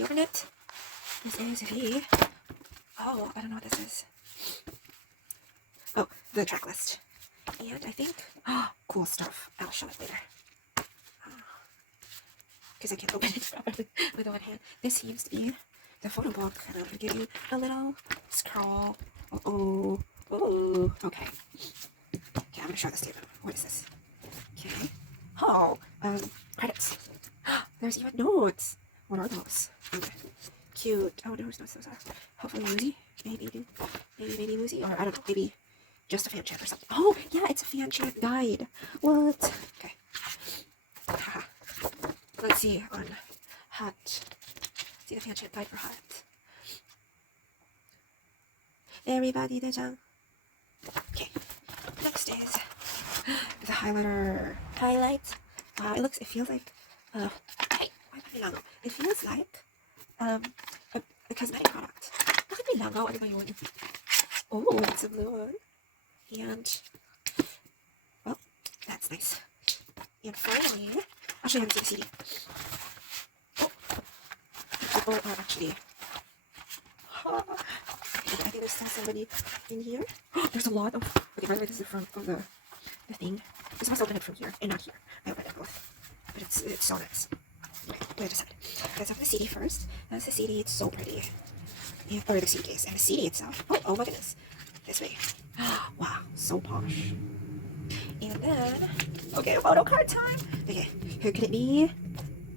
already opened it. This is the, oh, I don't know what this is. Oh, the track list. And I think, oh, cool stuff. I'll show it later. Because I can't open it properly with one hand. This seems to be the photo book, and I'm going to give you a little scroll. Oh, okay. Okay, I'm going to show this to you. What is this? Okay. Oh, credits. There's even notes. What are those? Okay. Cute. Oh, no, whose notes those are? Hopefully Lucy. Maybe Lucy, or I don't know, maybe just a fan chat or something. Oh, yeah, it's a fan chat guide. What? Okay. Haha. Let's see on Hot. See the fan chat guide for Hot. Everybody 대장. Okay. Next is the highlighter. Highlight. It feels like, it feels like, a cosmetic product. Bakit may langaw? Ano ba yun? Oh, it's a blue one. And, well, that's nice. And finally, I'll show you how to see the CD. Oh, people are actually, I think there's still somebody in here. There's a lot of, okay, by the way, this is the front of the thing. This must open it from here, and not here. I opened it both. But it's so nice. Okay, wait a second. Let's open the CD first. That's the CD, it's so pretty. Yeah, or the CD case. And the CD itself. Oh my goodness. This way. Wow, so posh. And then, okay, photo card time. Okay, who could it be?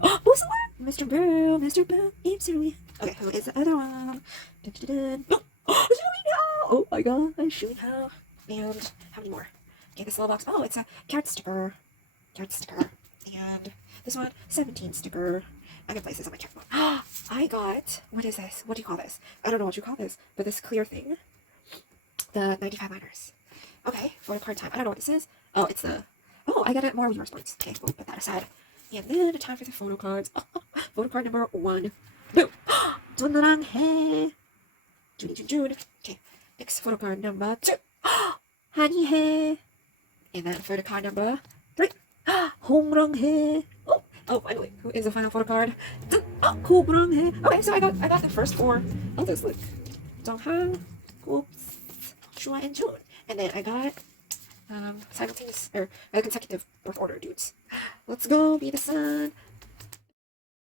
Who's the one? Mr. Boo, Mr. Boo, absolutely. Okay, who is the other one? Dun, dun, dun. Oh my god, Shui Hao. And how many more? Okay, this little box. Oh, it's a carrot sticker. And this one, 17 sticker. I'm gonna place this on my checkbook. I got, what is this? What do you call this? I don't know what you call this, but this clear thing. The 95 liners. Okay, photo card time. I don't know what this is. Oh, it's the, oh, I got it more with your sports. Okay, we'll put that aside. And then time for the photo cards. Photo card number 1. Boom! Junrang Hae. June. Okay, next photo card number 2. Hani Hae. And then photo card number 3. Hong Rong Hae. Oh, finally, who is the final photo card? Ko Brung Hae. Okay, so I got the first 4 of this. Look, Donghan, Ko, Shua, and June. And then I got simultaneous or consecutive birth order dudes. Let's go, be the sun.